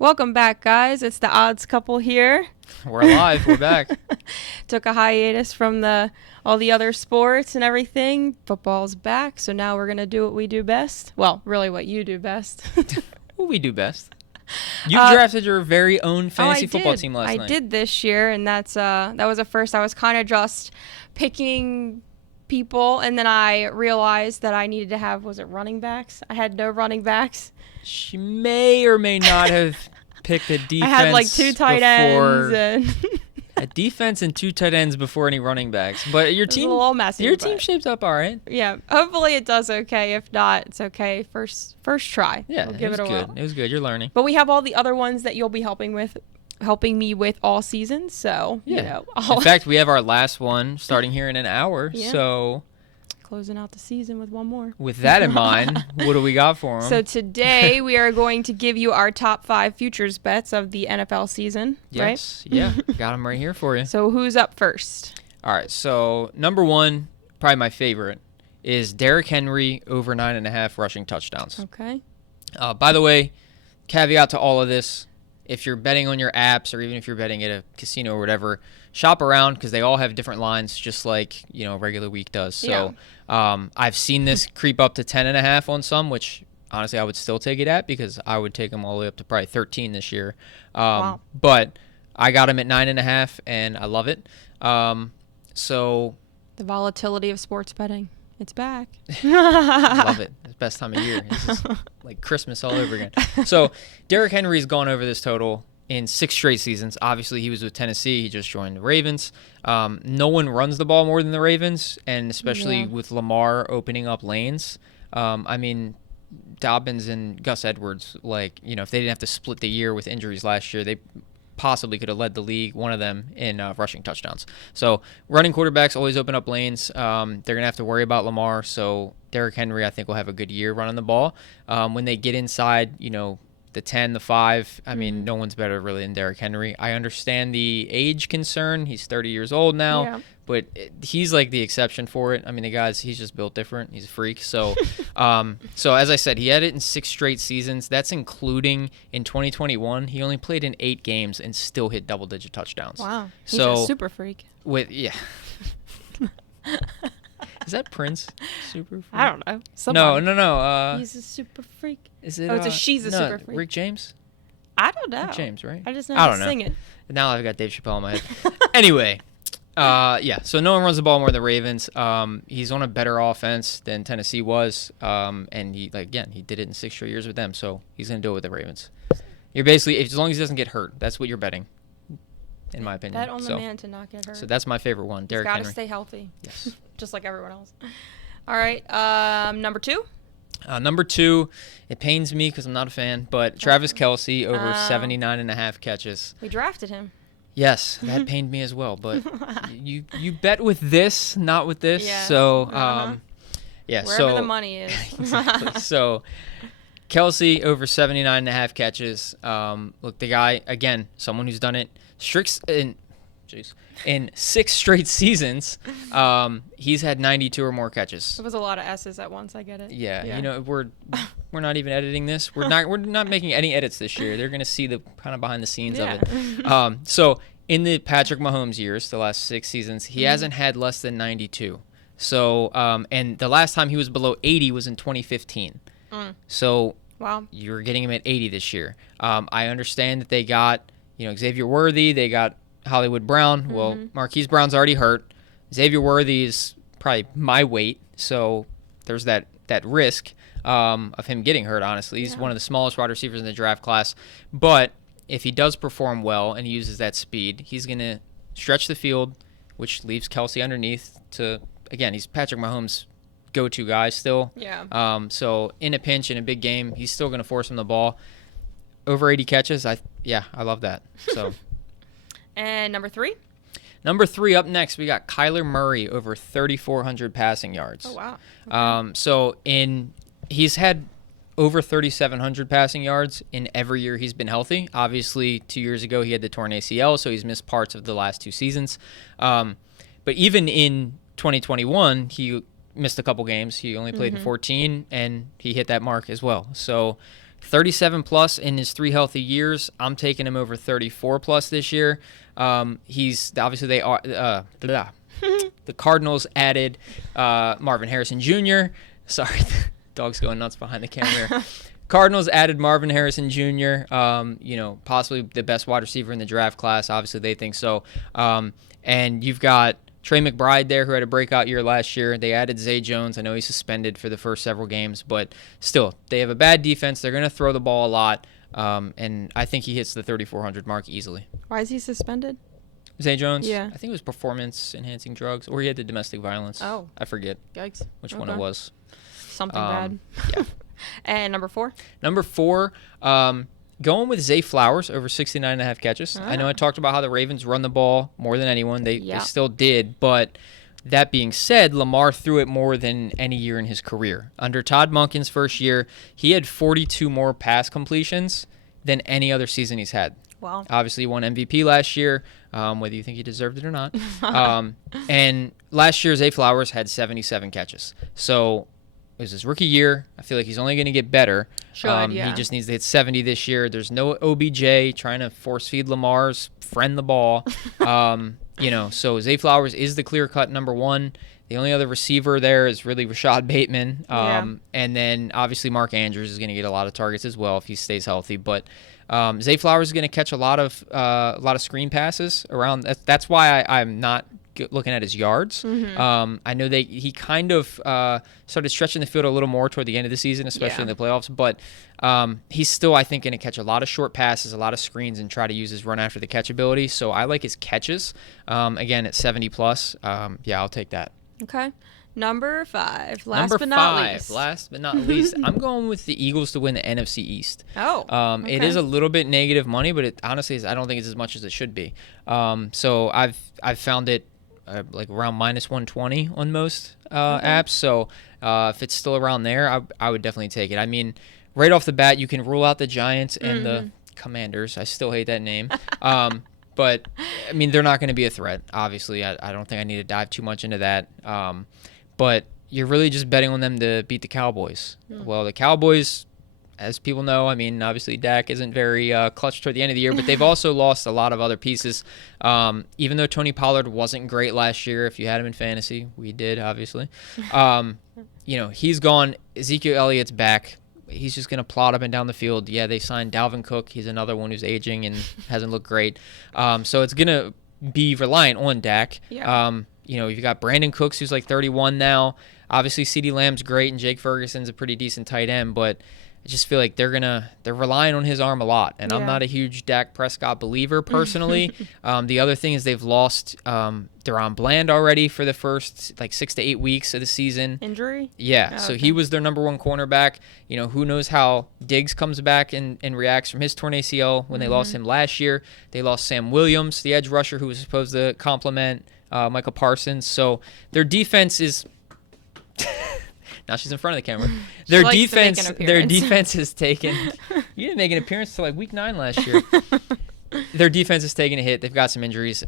Welcome back, guys. It's the odds couple here. We're alive. We're back. Took a hiatus from all the other sports and everything. Football's back, so now we're going to do what we do best. Well, really what you do best. What we do best. You drafted your very own fantasy football team last night. I did this year, and that was a first. I was kind of just picking people, and then I realized that I needed to have, was it running backs? I had no running backs. She may or may not have picked a defense. I had like two tight ends and a defense and two tight ends before any running backs. But your team, a little messy, your team shapes up all right. Yeah, hopefully it does okay. If not, it's okay. First try. Yeah, we'll give it a good. whirl. It was good. You're learning. But we have all the other ones that you'll be helping me with all season. So yeah. In fact, we have our last one starting here in an hour. Yeah. So closing out the season with one more. With that in mind, what do we got for them? So today we are going to give you our top 5 futures bets of the NFL season. Yes. Right? Yeah. Got them right here for you. So who's up first? All right. So number one, probably my favorite, is Derrick Henry over 9.5 rushing touchdowns. Okay. By the way, caveat to all of this, if you're betting on your apps or even if you're betting at a casino or whatever, shop around because they all have different lines, just like a regular week does. So I've seen this creep up to 10.5 on some, which honestly I would still take it at because I would take them all the way up to probably 13 this year. Wow. But I got them at 9.5 and I love it. So the volatility of sports betting. It's back. Love it. It's the best time of year. It's just like Christmas all over again. So Derrick Henry's gone over this total in 6 straight seasons. Obviously, he was with Tennessee. He just joined the Ravens. No one runs the ball more than the Ravens, and especially with Lamar opening up lanes. I mean, Dobbins and Gus Edwards, if they didn't have to split the year with injuries last year, they possibly could have led the league, one of them, in rushing touchdowns. So running quarterbacks always open up lanes. They're going to have to worry about Lamar. So Derrick Henry, I think, will have a good year running the ball. When they get inside, the 10, the 5, I mean, no one's better really than Derrick Henry. I understand the age concern. He's 30 years old now, but he's like the exception for it. I mean, he's just built different. He's a freak. So, so as I said, he had it in 6 straight seasons. That's including in 2021. He only played in 8 games and still hit double-digit touchdowns. Wow. He's a super freak. Is that Prince? Super freak? I don't know. No. He's a super freak. Is it? She's a super freak. Rick James? I don't know. Rick James, right? I just know how to sing it. Now I've got Dave Chappelle in my head. Anyway, so no one runs the ball more than the Ravens. He's on a better offense than Tennessee was, and he did it in 6 straight years with them, so he's going to do it with the Ravens. You're basically, as long as he doesn't get hurt, that's what you're betting, in my opinion. Bet on the man to not get hurt. So that's my favorite one, Derrick Henry. He's got to stay healthy. Yes. Just like everyone else. All right, number 2? Number 2, it pains me because I'm not a fan, but Travis Kelce over 79.5 catches. We drafted him. Yes, that pained me as well, but you bet with this, not with this. Yeah. So, wherever the money is. Exactly. So, Kelce over 79.5 catches. Look, the guy, again, someone who's done it in 6 straight seasons, he's had 92 or more catches. It was a lot of S's at once. I get it. Yeah. We're not even editing this. We're not making any edits this year. They're gonna see the kind of behind the scenes of it. So in the Patrick Mahomes years, the last 6 seasons, he hasn't had less than 92. So and the last time he was below 80 was in 2015. So wow, you're getting him at 80 this year. I understand that they got Xavier Worthy, they got Hollywood Brown. Well, Marquise Brown's already hurt. Xavier Worthy is probably my weight, so there's that risk of him getting hurt, honestly. He's one of the smallest wide receivers in the draft class. But if he does perform well and he uses that speed, he's going to stretch the field, which leaves Kelce underneath to, again, he's Patrick Mahomes' go-to guy still. Yeah. So in a pinch, in a big game, he's still going to force him the ball. Over 80 catches, I love that. So. And number 3? Number 3 up next, we got Kyler Murray over 3,400 passing yards. Oh, wow. Okay. He's had over 3,700 passing yards in every year he's been healthy. Obviously, 2 years ago he had the torn ACL, so he's missed parts of the last 2 seasons. But even in 2021, he missed a couple games. He only played in 14, and he hit that mark as well. So 37 plus in his 3 healthy years. I'm taking him over 34 plus this year. He's obviously they are the Cardinals added Marvin Harrison Jr. Sorry, dog's going nuts behind the camera. Cardinals added Marvin Harrison Jr. Possibly the best wide receiver in the draft class. Obviously, they think so. And you've got Trey McBride there, who had a breakout year last year. They added Zay Jones. I know he's suspended for the first several games, but still, they have a bad defense. They're going to throw the ball a lot, and I think he hits the 3,400 mark easily. Why is he suspended? Zay Jones? Yeah. I think it was performance-enhancing drugs, or he had the domestic violence. Oh. I forget. Yikes. Which one it was. Something bad. Yeah. And number 4? Number 4, going with Zay Flowers over 69.5 catches. I know I talked about how the Ravens run the ball more than anyone. They still did. But that being said, Lamar threw it more than any year in his career. Under Todd Monken's first year, he had 42 more pass completions than any other season he's had. Wow. Obviously, he won MVP last year, whether you think he deserved it or not. And last year, Zay Flowers had 77 catches. So it was his rookie year. I feel like he's only going to get better. He just needs to hit 70 this year. There's no OBJ trying to force feed Lamar's friend the ball. So Zay Flowers is the clear-cut number 1. The only other receiver there is really Rashad Bateman. And then obviously Mark Andrews is going to get a lot of targets as well if he stays healthy. But Zay Flowers is going to catch a lot of screen passes around. That's why I'm not looking at his yards. I know he kind of started stretching the field a little more toward the end of the season, especially in the playoffs. But he's still, I think, going to catch a lot of short passes, a lot of screens, and try to use his run after the catch ability. So I like his catches. Again, at 70 plus. I'll take that. Okay. Number 5. Last but not least, I'm going with the Eagles to win the NFC East. Okay. It is a little bit negative money, but it honestly I don't think it's as much as it should be. So I've found it like around minus 120 on most apps. So if it's still around there, I would definitely take it. I mean, right off the bat, you can rule out the Giants and the Commanders. I still hate that name. But, I mean, they're not going to be a threat, obviously. I don't think I need to dive too much into that. But you're really just betting on them to beat the Cowboys. Well, the Cowboys, as people know, I mean, obviously Dak isn't very clutch toward the end of the year, but they've also lost a lot of other pieces. Even though Tony Pollard wasn't great last year, if you had him in fantasy, we did, obviously. He's gone. Ezekiel Elliott's back. He's just going to plod up and down the field. Yeah, they signed Dalvin Cook. He's another one who's aging and hasn't looked great. So it's going to be reliant on Dak. Yeah. You've got Brandon Cooks, who's like 31 now. Obviously, CeeDee Lamb's great, and Jake Ferguson's a pretty decent tight end, but I just feel like they're relying on his arm a lot, and I'm not a huge Dak Prescott believer personally. The other thing is they've lost Deron Bland already for the first 6 to 8 weeks of the season. Injury? Yeah, Oh, so okay. he was their number 1 cornerback. Who knows how Diggs comes back and reacts from his torn ACL when they lost him last year. They lost Sam Williams, the edge rusher, who was supposed to complement Michael Parsons. So their defense is... Now she's in front of the camera. Their defense has taken. You didn't make an appearance till week 9 last year. Their defense has taken a hit. They've got some injuries.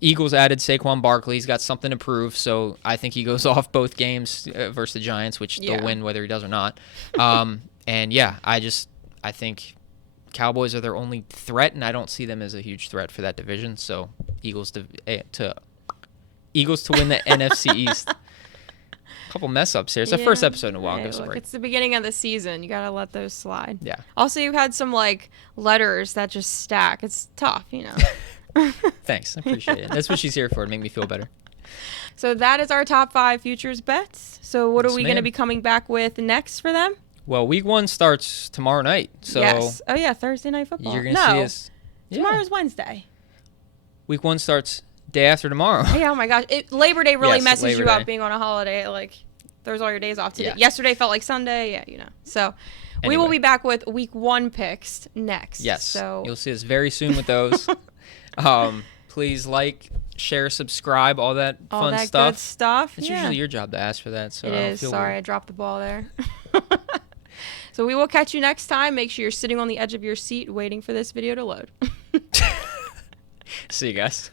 Eagles added Saquon Barkley. He's got something to prove, so I think he goes off both games versus the Giants, which they'll win whether he does or not. I think Cowboys are their only threat, and I don't see them as a huge threat for that division. So Eagles to win the NFC East. Couple mess ups here. It's the first episode in a while. Hey, Give us a break. It's the beginning of the season. You gotta let those slide. Yeah. Also, you've had some letters that just stack. It's tough, Thanks. I appreciate it. That's what she's here for, to make me feel better. So that is our top 5 futures bets. So what are we going to ma'am. be coming back with next for them? Well, week 1 starts tomorrow night. So yes. Oh, yeah, Thursday Night Football. You're going to see us. Yeah. Tomorrow's Wednesday. Week 1 starts day after tomorrow. Yeah, oh my gosh. Labor Day really Yes, messes Labor you up Day. being on a holiday. There's all your days off today. Yeah. Yesterday felt like Sunday. Yeah, So we will Anyway. be back with week 1 picks next. Yes. So You'll see us very soon with those. Please share, subscribe, all that all fun that stuff. good stuff. It's yeah. usually your job to ask for that. So It I don't is. feel Sorry, weird. I dropped the ball there. So we will catch you next time. Make sure you're sitting on the edge of your seat waiting for this video to load. See you guys.